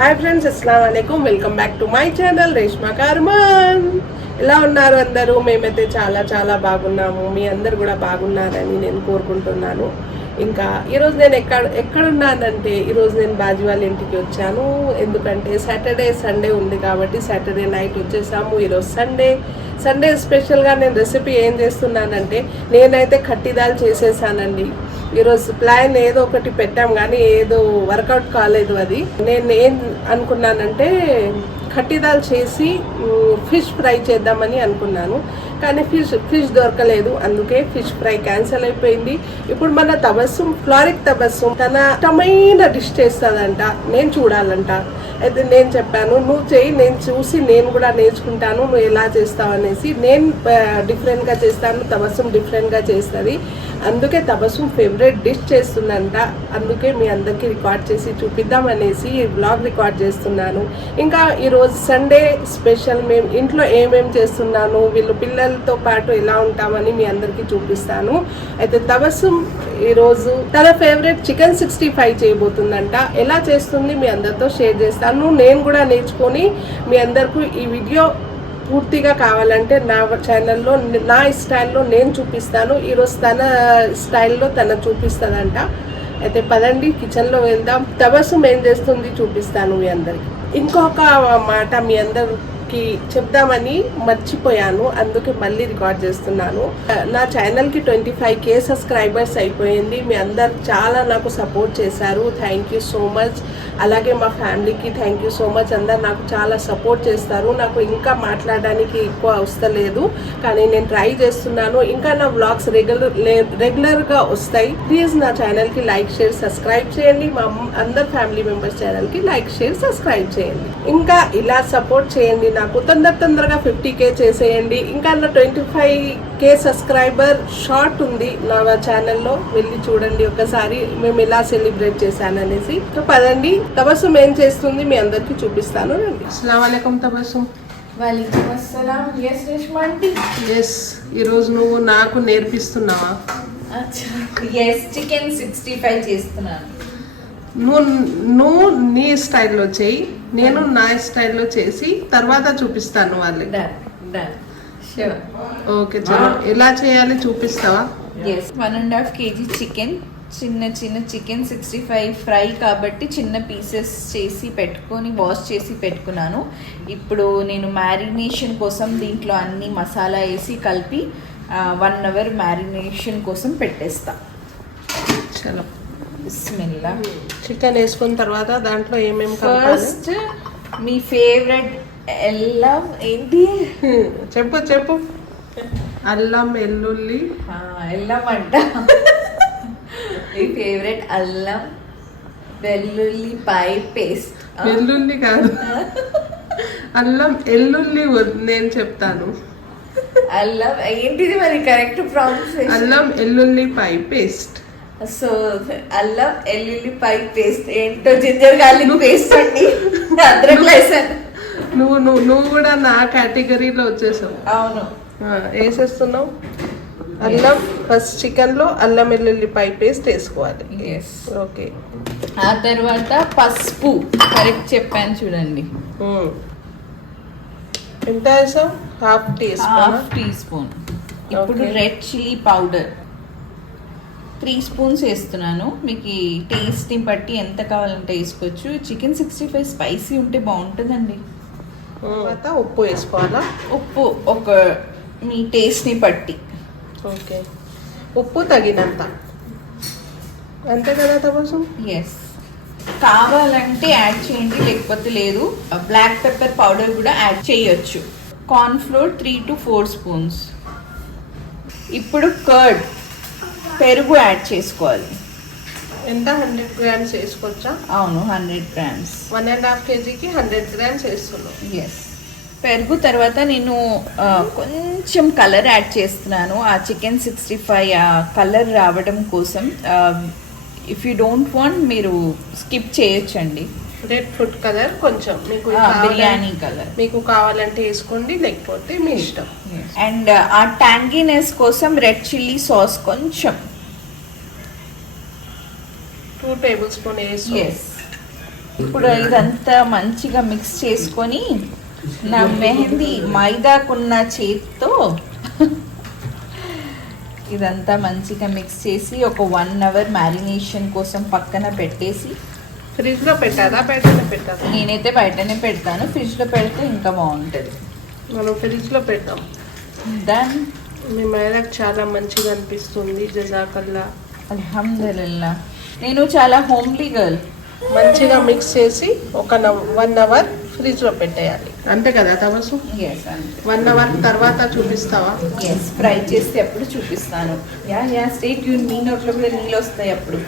Hi friends, అస్సలాము అలైకుం. Welcome back to my channel Reshma Karman. ఎలా ఉన్నారు అందరూ? మేమైతే చాలా చాలా బాగున్నాము. మీ అందరు కూడా బాగున్నారని నేను కోరుకుంటున్నాను. ఇంకా ఈరోజు నేను ఎక్కడున్నానంటే ఈరోజు నేను బాజీ వాళ్ళ ఇంటికి వచ్చాను. ఎందుకంటే సాటర్డే సండే ఉంది కాబట్టి సాటర్డే నైట్ వచ్చేసాము. ఈరోజు సండే స్పెషల్గా నేను రెసిపీ ఏం చేస్తున్నానంటే నేనైతే కట్టిదాల్ చేసేసానండి. ఈరోజు ప్లాన్ ఏదో ఒకటి పెట్టాం కానీ ఏదో వర్కౌట్ కాలేదు. అది నేను ఏం అనుకున్నానంటే కట్టిదాల్ చేసి ఫిష్ ఫ్రై చేద్దామని అనుకున్నాను, కానీ ఫిష్ దొరకలేదు. అందుకే ఫిష్ ఫ్రై క్యాన్సిల్ అయిపోయింది. ఇప్పుడు మన ఫ్లోరిక్ తబస్సుం తన ఇష్టమైన డిష్ చేస్తుందంట, నేను చూడాలంట. అయితే నేను చెప్పాను, నువ్వు చేయి, నేను చూసి నేను కూడా నేర్చుకుంటాను, నువ్వు ఎలా చేస్తావు అనేసి. నేను డిఫరెంట్గా చేస్తాను, తబస్సుం డిఫరెంట్గా చేస్తుంది. అందుకే తబస్సుం ఫేవరెట్ డిష్ చేస్తుందంట. అందుకే మీ అందరికీ రికార్డ్ చేసి చూపిద్దామనేసి ఈ బ్లాగ్ రికార్డ్ చేస్తున్నాను. ఇంకా ఈరోజు సండే స్పెషల్ మేము ఇంట్లో ఏమేమి చేస్తున్నాను, వీళ్ళు పిల్లలతో పాటు ఎలా ఉంటామని మీ అందరికీ చూపిస్తాను. అయితే తబస్సుం ఈరోజు తన ఫేవరెట్ చికెన్ 65 చేయబోతుందంట. ఎలా చేస్తుంది మీ అందరితో షేర్ చేస్తాను. నేను కూడా నేర్చుకొని మీ అందరికీ ఈ వీడియో పూర్తిగా కావాలంటే నా ఛానల్లో నా స్టైల్లో నేను చూపిస్తాను. ఈరోజు తన స్టైల్లో తన చూపిస్తుందంట. అయితే పదండి కిచెన్లో వెళ్దాం. తబస్సుం ఏం చేస్తుంది చూపిస్తాను మీ అందరికి. ఇంకొక మాట మీ అందరికి చెప్దామని మర్చిపోయాను, అందుకే మళ్ళీ రికార్డ్ చేస్తున్నాను. నా ఛానల్కి 25K సబ్స్క్రైబర్స్ అయిపోయింది. మీ అందరు చాలా నాకు సపోర్ట్ చేశారు. Thank you so much. అలాగే మా ఫ్యామిలీకి థ్యాంక్ యూ సో మచ్. అందరు నాకు చాలా సపోర్ట్ చేస్తారు. నాకు ఇంకా మాట్లాడడానికి ఎక్కువ వస్తలేదు, కానీ నేను ట్రై చేస్తున్నాను. ఇంకా నా వ్లాగ్స్ రెగ్యులర్గా వస్తాయి. ప్లీజ్ నా ఛానల్కి లైక్, షేర్, సబ్స్క్రైబ్ చేయండి. మా అందరు ఫ్యామిలీ మెంబర్స్ ఛానల్కి లైక్, షేర్, సబ్స్క్రైబ్ చేయండి. ఇంకా ఇలా సపోర్ట్ చేయండి. నాకు తొందరగా 50K చేసేయండి. ఇంకా నా 25K సబ్స్క్రైబర్ షార్ట్ ఉంది నా ఛానల్లో, వెళ్ళి చూడండి ఒకసారి మేము ఎలా సెలబ్రేట్ చేశాననేసి. పదండి, తబస్సుం ఏం చేస్తుంది మీ అందరికి చూపిస్తాను. అస్సలాము అలైకుం తబస్సుం. వాలేకుం అస్సలాం. yes Reshma aunty. ఎస్, ఈరోజు నువ్వు నాకు నేర్పిస్తున్నావా? అచ్చా, yes, చికెన్ 65 చేస్తున్నాను. నువ్వు నీ స్టైల్లో చేయి, నేను నా స్టైల్లో చేసి తర్వాత చూపిస్తాను వాళ్ళకి. Done sure. ఓకే, చలో. ఎలా చేయాలి చూపిస్తావా? yes, 1.5 kg చికెన్, చిన్న చికెన్ 65 ఫ్రై కాబట్టి చిన్న పీసెస్ చేసి పెట్టుకొని వాష్ చేసి పెట్టుకున్నాను. ఇప్పుడు నేను మ్యారినేషన్ కోసం దీంట్లో అన్ని మసాలా వేసి కలిపి 1 hour మ్యారినేషన్ కోసం పెట్టేస్తా. చలో, బిస్మిల్లా. చికెన్ వేసుకున్న తర్వాత దాంట్లో ఏమేమి ఫస్ట్ మీ ఫేవరెట్ అల్లం ఏంటి? చెప్పు. అల్లం, వెల్లుల్లి. అల్లం అంట. మీ ఫేవరెట్ అల్లం వెల్లుల్లిపాయ పేస్ట్. వెల్లుల్లి కాదు, అల్లం వెల్లుల్లి నేను చెప్తాను. అల్లం ఏంటిది మరి కరెక్ట్ ప్రొనౌన్సియేషన్? అల్లం వెల్లుల్లిపాయ పేస్ట్. సో అల్లం వెల్లుల్లిపాయ పేస్ట్ ఏంటో జింజర్ గార్లిక్ పేస్ట్ అండి. అద్రక్ వేసాను. నువ్వు కూడా నా కేటగిరీలో వచ్చేసావు. అవును. వేసేస్తున్నావు అల్లం. ఫస్ట్ చికెన్ లో అల్లం వెల్లుల్లిపాయ పేస్ట్ వేసుకోవాలి. ఓకే. ఆ తర్వాత పసుపు, కరెక్ట్ చెప్పాను చూడండి. ఎంత వేసావు? Half teaspoon. ఇప్పుడు రెడ్ చిల్లీ పౌడర్ 3 spoons వేస్తున్నాను. మీకు టేస్ట్ని బట్టి ఎంత కావాలంటే వేసుకోవచ్చు. చికెన్ 65 స్పైసీ ఉంటే బాగుంటుందండి. తర్వాత ఉప్పు వేసుకోవాలా? ఉప్పు ఒక మీ టేస్ట్ని బట్టి. ఓకే, ఉప్పు తగినంత, అంతే కదా తబస్సుం? ఎస్, కావాలంటే యాడ్ చేయండి, లేకపోతే లేదు. బ్లాక్ పెప్పర్ పౌడర్ కూడా యాడ్ చేయొచ్చు. Corn flour 3 to 4 spoons. ఇప్పుడు కర్డ్, పెరుగు యాడ్ చేసుకోవాలి. ఎంత? 100 grams వేసుకోవచ్చా? అవును, 100 grams. 1.5 kgకి 100 grams వేస్తున్నాను. ఎస్. పెరుగు తర్వాత నేను కొంచెం కలర్ యాడ్ చేస్తున్నాను. ఆ చికెన్ 65 కలర్ రావడం కోసం. ఇఫ్ యూ డోంట్ వాంట్ మీరు స్కిప్ చేయొచ్చండి. రెడ్ ఫుడ్ కలర్ కొంచెం మీకు బిర్యానీ కలర్ మీకు కావాలంటే వేసుకోండి, లేకపోతే మీ ఇష్టం. అండ్ ఆ ట్యాంగీనెస్ కోసం రెడ్ చిల్లీ సాస్ కొంచెం 2 tablespoons వేసి ఇప్పుడు ఇదంతా మంచిగా మిక్స్ చేసుకొని నా మెహందీ మైదాకున్న చేతితో ఇదంతా మంచిగా మిక్స్ చేసి ఒక 1 అవర్ మ్యారినేషన్ కోసం పక్కన పెట్టేసి ఫ్రిడ్జ్లో పెట్టారా బయటనే పెట్టారా? నేనైతే బయటనే పెడతాను, ఫ్రిడ్జ్లో పెడితే ఇంకా బాగుంటుంది. మనం ఫ్రిడ్జ్లో పెట్టాం. డన్. మీ మైదాకు చాలా మంచిగా అనిపిస్తుంది. జజాకల్లా. అల్హమ్దులిల్లా. నేను చాలా హోమ్లీ గర్ల్. మంచిగా మిక్స్ చేసి ఒక 1 అవర్ ఫ్రిడ్జ్లో పెట్టేయాలి, అంతే కదా తమసు? ఎస్ అంతే. 1 అవర్ తర్వాత చూపిస్తావా? ఎస్, ఫ్రై చేస్తే అప్పుడు చూపిస్తాను. Yeah stay tune. మీ నోట్లో కూడా నీళ్ళు వస్తాయి అప్పుడు.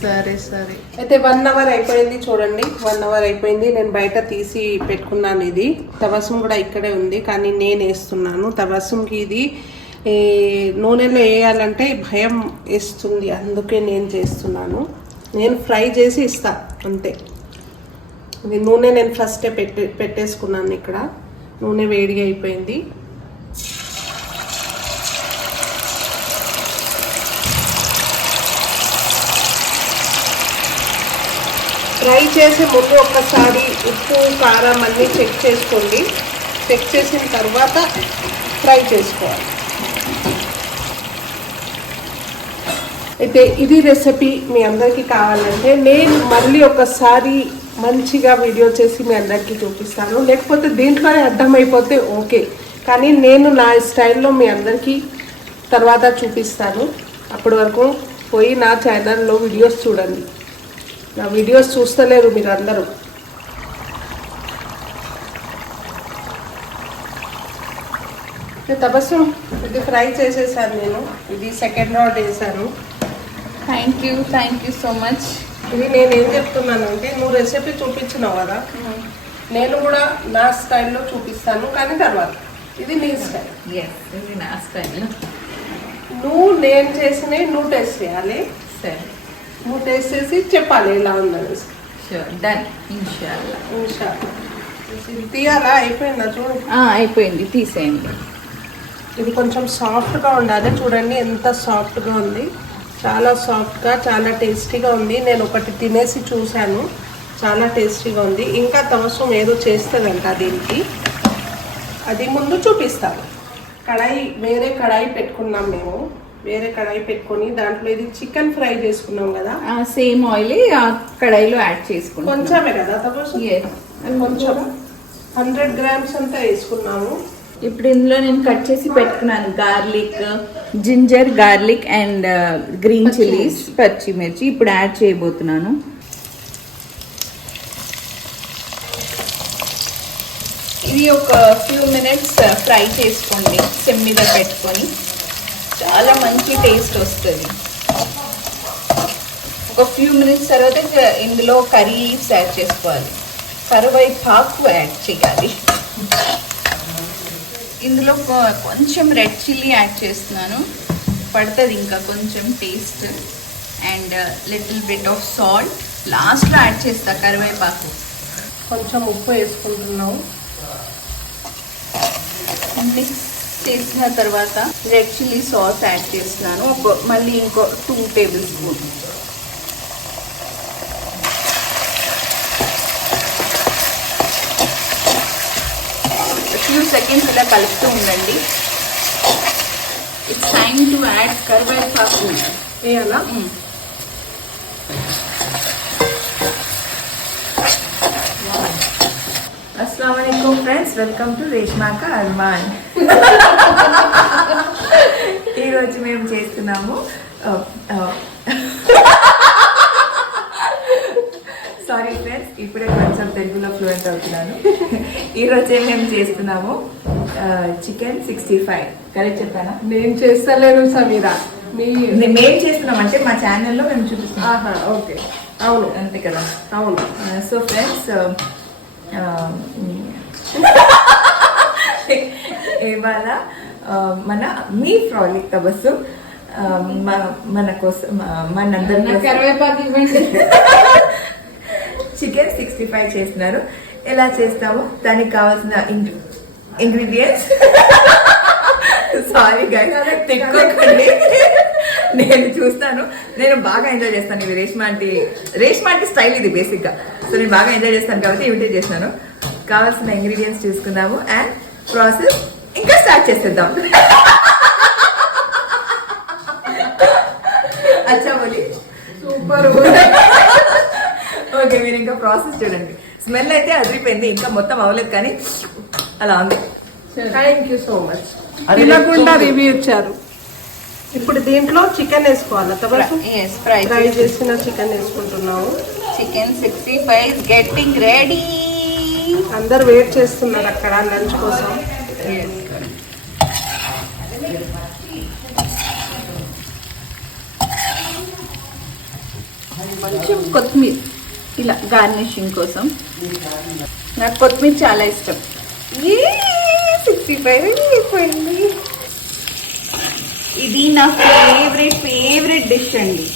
సరే సరే. అయితే 1 అవర్ అయిపోయింది చూడండి. 1 అవర్ అయిపోయింది. నేను బయట తీసి పెట్టుకున్నాను. ఇది తబస్సుం కూడా ఇక్కడే ఉంది, కానీ నేను వేస్తున్నాను. తబస్సుంకి ఇది నూనెలో వేయాలంటే భయం వేస్తుంది, అందుకే నేను చేస్తున్నాను. నేను ఫ్రై చేసి ఇస్తా అంతే. ఇది నూనె నేను ఫస్టే పెట్టేసుకున్నాను. ఇక్కడ నూనె వేడిగా అయిపోయింది. ఫ్రై చేసే ముందు ఒక్కసారి ఉప్పు కారం అన్నీ చెక్ చేసుకోండి. చెక్ చేసిన తర్వాత ఫ్రై చేసుకోవాలి. అయితే ఇది రెసిపీ మీ అందరికీ కావాలంటే నేను మళ్ళీ ఒకసారి మంచిగా వీడియో చేసి మీ అందరికీ చూపిస్తాను. లేకపోతే దీంట్లోనే అర్థమైపోతే ఓకే, కానీ నేను నా స్టైల్లో మీ అందరికీ తర్వాత చూపిస్తాను. అప్పటి వరకు పోయి నా ఛానల్లో వీడియోస్ చూడండి. నా వీడియోస్ చూస్తలేరు మీరు అందరూ. తబస్సు ఇది ఫ్రై చేసేసాను నేను. ఇది సెకండ్ రౌండ్ వేసాను. Thank you so much. ఇది నేను ఏం చెప్తున్నానంటే, నువ్వు రెసిపీ చూపించినావు కదా, నేను కూడా నా స్టైల్లో చూపిస్తాను, కానీ తర్వాత ఇది నీ స్టైల్. ఎస్, ఇది నా స్టైల్. నేను చేసినవి నువ్వు టేస్ట్ చేయాలి. సరే, నువ్వు టేస్ట్ చేసి చెప్పాలి ఎలా ఉందని. Sure, done. ఇన్షాల్లా. ఇది తీయాలా? అయిపోయిందా చూడు? అయిపోయింది, తీసేయండి. ఇది కొంచెం సాఫ్ట్గా ఉండాలి. చూడండి ఎంత సాఫ్ట్గా ఉంది. చాలా సాఫ్ట్గా, చాలా టేస్టీగా ఉంది. నేను ఒకటి తినేసి చూశాను, చాలా టేస్టీగా ఉంది. ఇంకా తమసం ఏదో చేస్తుందంట దీనికి, అది ముందు చూపిస్తాను. వేరే కడాయి పెట్టుకున్నాం మేము. వేరే కడాయి పెట్టుకొని దాంట్లో ఇది చికెన్ ఫ్రై చేసుకున్నాం కదా, సేమ్ ఆయిల్ ఆ కడాయిలో యాడ్ చేసుకున్నాం. కొంచెమే కదా తమసం? కొంచెం 100 grams అంతా వేసుకున్నాము. ఇప్పుడు ఇందులో నేను కట్ చేసి పెట్టుకున్నాను garlic, ginger garlic and green chillies, పచ్చిమిర్చి ఇప్పుడు యాడ్ చేయబోతున్నాను. ఇది ఒక ఫ్యూ మినిట్స్ ఫ్రై చేసుకోండి సిమ్ మీద పెట్టుకొని, చాలా మంచి టేస్ట్ వస్తుంది. ఒక ఫ్యూ మినిట్స్ తర్వాత ఇందులో కర్రీ లీవ్స్ యాడ్ చేసుకోవాలి. కరివేపాకు యాడ్ చేయాలి. ఇందులో కొంచెం రెడ్ చిల్లీ యాడ్ చేస్తున్నాను, పడుతుంది ఇంకా కొంచెం taste. And little bit of salt లాస్ట్లో యాడ్ చేస్తా. కరివేపాకు, కొంచెం ఉప్పు వేసుకుంటున్నాము. మిక్స్ చేసిన తర్వాత రెడ్ చిల్లీ సాస్ యాడ్ చేస్తున్నాను. మళ్ళీ ఇంకో 2 టేబుల్ స్పూన్. ఫ్యూ సెకండ్స్ ఇలా కలుపుతూ ఉండండి. ఇట్స్ టైమ్ టు యాడ్ కరివేపాకు. వేయాలా? अस्सलाम वालेकुम फ्रेंड्स, వెల్కమ్ టు రేష్మా కా అర్మాన్. ఈరోజు మేము చేస్తున్నాము, సారీ ఫ్రెండ్స్, ఇప్పుడే కొంచెం తెలుగులో ఫ్లూయెంట్ అవుతున్నాను. ఈరోజు మేము చేస్తున్నాము చికెన్ 65. కరెక్ట్ చెప్పానా? నేను చేస్తలేను సమీరా, మేము చేస్తున్నాం అంటే మా ఛానల్లో మేము చూపిస్తున్నాం. ఓకే, అవును అంతే కదా. అవును. సో ఫ్రెండ్స్, ఇవాళ మన మీ ఫ్రాలిక్ తబస్సు మన కోసం, మనందరి కరివేపాకు ఇవ్వండి. చికెన్ 65 చేస్తున్నారు. ఎలా చేస్తామో దానికి కావాల్సిన ఇంగ్రీడియంట్స్, సారీ గైస్ తిట్టుకోకండి, నేను చూస్తాను. నేను బాగా ఎంజాయ్ చేస్తాను. ఇది రేష్మా ఆంటీ స్టైల్ ఇది బేసిక్ గా. సో నేను బాగా ఎంజాయ్ చేస్తాను కాబట్టి ఇమిటేట్ చేస్తున్నాను. కావాల్సిన ఇంగ్రీడియంట్స్ చూసుకుందాము అండ్ ప్రాసెస్ ఇంకా స్టార్ట్ చేసేద్దాం. అచ్చా బోలి సూపర్. ఓకే, మీరు ఇంకా ప్రాసెస్ చూడండి. స్మెల్ అయితే అదిరిపోయింది, ఇంకా మొత్తం అవ్వలేదు కానీ అలా ఉంది. Thank you so much. తినకుండా రివ్యూ ఇచ్చారు. ఇప్పుడు దీంట్లో చికెన్ వేసుకోవాలి. ఫ్రై చేసిన చికెన్ వేసుకుంటున్నాము. Chicken 65 getting ready. అందరు వెయిట్ చేస్తున్నారు అక్కడ లంచ్ కోసం. కొంచెం కొత్తిమీర ఇలా గార్నిషింగ్ కోసం. నాకు కొత్తిమీర చాలా ఇష్టం. 65 అయిపోయింది. ఇది నా ఫేవరెట్ డిష్ అండి.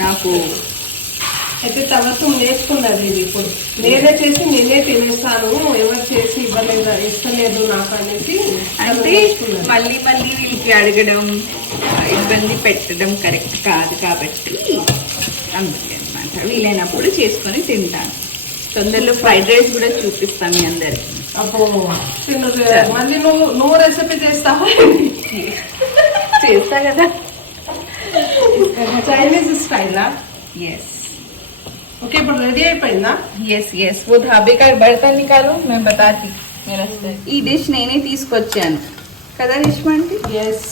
నాకు అయితే తవసం నేర్చుకున్నది ఇది. ఇప్పుడు నేనే చేసి నేనే తినేస్తాను, ఎవరు చేసి ఇస్తలేదు నాకు అనేసి. అంటే మళ్ళీ వీళ్ళకి అడగడం ఇబ్బంది పెట్టడం కరెక్ట్ కాదు కాబట్టి అందుకే అనమాట. వీలైనప్పుడు చేసుకొని తింటాను. తొందరలో ఫ్రైడ్ రైస్ కూడా చూపిస్తాను మీ అందరికి. అప్పుడు మళ్ళీ నువ్వు రెసిపీ చేస్తావా? చేస్తా కదా. చైనీస్ స్టైలా? ఎస్ ఓకే, ఇప్పుడు రెడీ అయిపోయిందా? ఎస్ वो ढाबे का बर्तन निकालो मैं बताती मेरा स्टाइल. ఈ డిష్ నేనే తీసుకొచ్చాను కదా రేష్మా ఆంటీ. ఎస్,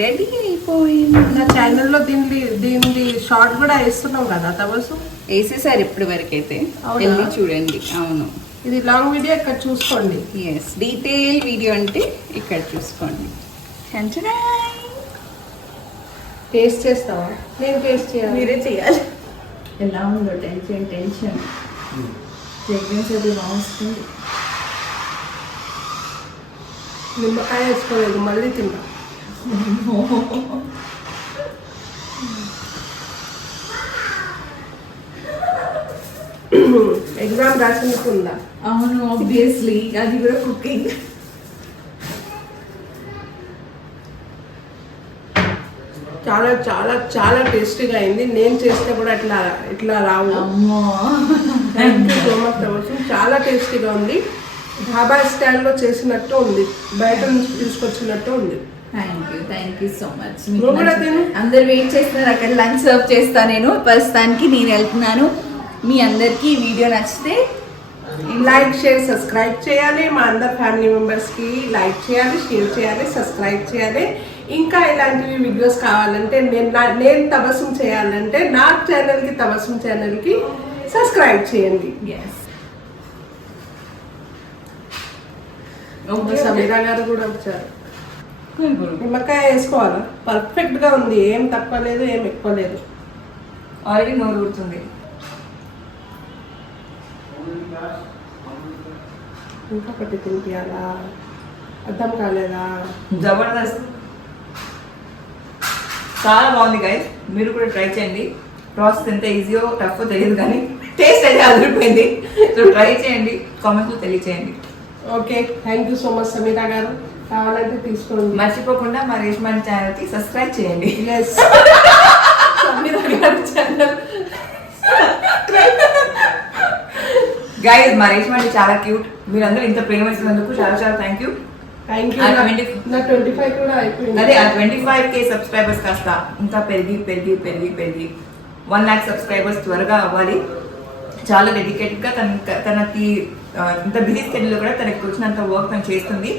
రెడీ అయిపోయింది. నా ఛానల్లో దీని షార్ట్ కూడా వేస్తున్నావు కదా తబసు? వేసేసారు ఇప్పటి వరకు అయితే. అవునా? వెళ్ళి చూడండి. అవును, ఇది లాంగ్ వీడియో ఇక్కడ చూసుకోండి. ఎస్ డీటెయిల్ వీడియో అంటే ఇక్కడ చూసుకోండి. టేస్ట్ చేస్తావా? నేను టేస్ట్ చేయాలి. మీరే చేయాలి. ఎలా ఉందో టెన్షన్ ప్రెగ్నెన్సీ అది బాగుంటుంది. నిమ్మకాయ వేసుకోలేదు, మళ్ళీ తిన్నా. ఎగ్జామ్ రాసినట్టు ఉందా? అవును, ఆబ్వియస్లీ అది కూడా కుకింగ్. చాలా చాలా చాలా టేస్టీగా అయింది. నేను చేస్తే కూడా ఇట్లా రావు. Thank you so much Tabasu. చాలా టేస్టీగా ఉంది. ఢాబా స్టైల్లో చేసినట్టు ఉంది, బయట నుంచి తీసుకొచ్చినట్టు ఉంది. Thank you so much. నువ్వు కూడా తిను. అందరు వెయిట్ చేస్తున్నారు అక్కడ. లంచ్ సర్వ్ చేస్తా నేను. ప్రస్తుతానికి నేను వెళ్తున్నాను. మీ అందరికి ఈ వీడియో నచ్చితే లైక్, షేర్, సబ్స్క్రైబ్ చేయాలి. మా అందరు ఫ్యామిలీ మెంబర్స్కి లైక్ చేయాలి, షేర్ చేయాలి, సబ్స్క్రైబ్ చేయాలి. ఇంకా ఇలాంటివి వీడియోస్ కావాలంటే నేను తబస్సుం చేయాలంటే నా ఛానల్కి, తబస్సుం ఛానల్కి సబ్స్క్రైబ్ చేయండి. సమీరా గారు కూడా వచ్చారు. నిమ్మకాయ వేసుకోవాలా? పర్ఫెక్ట్గా ఉంది, ఏం తక్కువ లేదు, ఏం ఎక్కువ లేదు. ఆల్రెడీ నోరు ఊరుతుంది. ఇంకొకటి తినిపించాలా? అర్థం కాలేదా? జబర్దస్త్, చాలా బాగుంది గైస్. మీరు కూడా ట్రై చేయండి. ప్రాసెస్ ఎంత ఈజీయో టఫో తెలియదు కానీ టేస్ట్ అయితే అదిరిపోయింది. సో ట్రై చేయండి, కామెంట్స్లో తెలియచేయండి. Okay, thank you so much Sameera గారు. కావాలంటే తీసుకోండి. మర్చిపోకుండా మా రేష్మా ఛానల్కి సబ్స్క్రైబ్ చేయండి. ఎస్, సమీరా గారి ఛానల్. గైస్, మా రేష్మా చాలా క్యూట్. మీరందరూ ఇంత ప్రేమ ఇచ్చినందుకు చాలా చాలా థ్యాంక్ యూ. Thank you. నా 25 కూడా అయిపోయింది. అదే ఆ 25K సబ్స్క్రైబర్స్ కాస్త ఇంకా పెరిగి 1 lakh సబ్స్క్రైబర్స్ త్వరగా అవ్వాలి. చాలా డెడికేటెడ్గా తనకి ఇంత బిజీ స్కెడ్యూల్లో కూడా తనకి వచ్చినంత వర్క్ తను చేస్తుంది.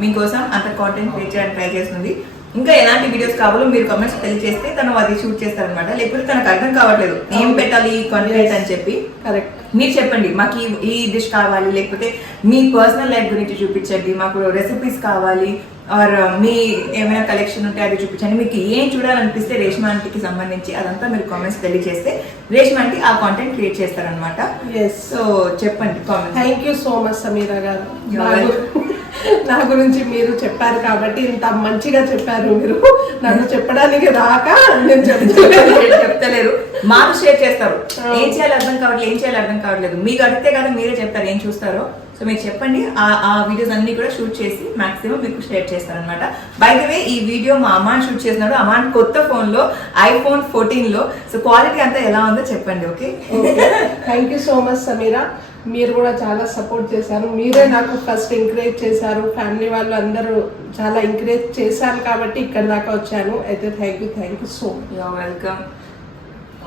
మీకోసం అంత కాంటెంట్ క్రియేట్ చేయడానికి ట్రై చేస్తుంది. ఇంకా ఎలాంటి వీడియోస్ కావాలో మీరు కామెంట్స్ తెలియజేస్తే తను అది షూట్ చేస్తారనమాట. లేకపోతే తనకు అర్థం కావట్లేదు ఏం పెట్టాలి కాంటెంట్ అని చెప్పి. కరెక్ట్, మీరు చెప్పండి మాకు ఈ డిష్ కావాలి, లేకపోతే మీ పర్సనల్ లైఫ్ గురించి చూపించండి, మాకు రెసిపీస్ కావాలి, ఆర్ మీ ఏమైనా కలెక్షన్ ఉంటే అది చూపించండి. మీకు ఏం చూడాలనిపిస్తే రేష్మా ఆంటీకి సంబంధించి అదంతా మీరు కామెంట్స్ తెలియజేస్తే రేష్మా ఆంటీ ఆ కాంటెంట్ క్రియేట్ చేస్తారనమాట. సో చెప్పండి comments. Thank you so much Sameera గారు. నా గురించి మీరు చెప్పారు కాబట్టి ఇంత మంచిగా చెప్పారు. మీరు నన్ను చెప్పడానికి రాక నేను చెప్తలేరు, మాకు షేర్ చేస్తారు. ఏం చేయాలి అర్థం కావట్లేదు, మీకు అడిగితే కదా మీరే చెప్తారు ఏం చూస్తారో. సో మీరు చెప్పండి, ఆ వీడియోస్ అన్ని కూడా షూట్ చేసి మాక్సిమం మీకు షేర్ చేస్తారనమాట. బై ద వే ఈ వీడియో మా అమ్మాన్ షూట్ చేస్తున్నాడు, అమ్మాన్ కొత్త ఫోన్ లో iPhone 14 లో. సో క్వాలిటీ అంతా ఎలా ఉందో చెప్పండి. Okay, thank you so much Sameera. మీరు కూడా చాలా సపోర్ట్ చేశారు, మీరే నాకు ఫస్ట్ ఎంకరేజ్ చేశారు, ఫ్యామిలీ వాళ్ళు అందరూ చాలా ఎంకరేజ్ చేశారు కాబట్టి ఇక్కడ దాకా వచ్చాను. అయితే thank you so much. You welcome.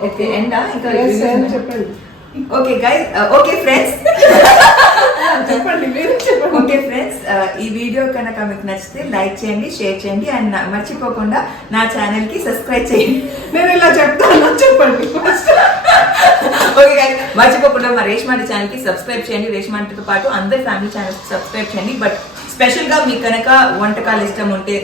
Okay ఎండా ఇంకా చెప్పండి. ఓకే గైస్, ఓకే ఫ్రెండ్స్, చెప్పండి మీరు చెప్పండి. ఓకే ఫ్రెండ్స్, ఈ వీడియో కనుక మీకు నచ్చితే లైక్ చేయండి, షేర్ చేయండి అండ్ మర్చిపోకుండా నా ఛానల్ కి సబ్స్క్రైబ్ చేయండి. నేను ఇలా చెప్తాను, చెప్పండి. ఓకే గైస్, మర్చిపోకుండా మా రేష్మాంటి ఛానల్ కి సబ్స్క్రైబ్ చేయండి. రేష్మాంటితో పాటు అందరి ఫ్యామిలీ ఛానల్స్ కి సబ్స్క్రైబ్ చేయండి. బట్ స్పెషల్ గా మీకు కనుక వంటకాలు ఇష్టం ఉంటే,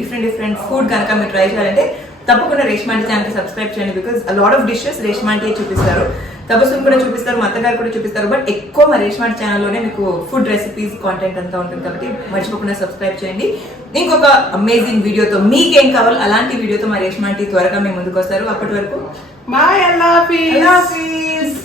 డిఫరెంట్ ఫుడ్ కనుక మీరు ట్రై చేయాలంటే తప్పకుండా రేష్మాంటి ఛానల్ కి సబ్స్క్రైబ్ చేయండి. బికాస్ లాట్ ఆఫ్ డిషెస్ రేష్మాంటి చూపిస్తారు, తబస్సును కూడా చూపిస్తారు, మా అత్తగారు కూడా చూపిస్తారు. బట్ ఎక్కువ మా రేష్మాంటి ఛానల్లోనే మీకు ఫుడ్ రెసిపీస్ కాంటెంట్ అంతా ఉంటుంది కాబట్టి మర్చిపోకుండా సబ్స్క్రైబ్ చేయండి. ఇంకొక అమేజింగ్ వీడియోతో, మీకేం కావాలో అలాంటి వీడియోతో మా రేష్మాంటి త్వరగా మేము ముందుకు వస్తారు. అప్పటి వరకు బాయ్, అల్లా హాఫీజ్. అల్లా హాఫీజ్.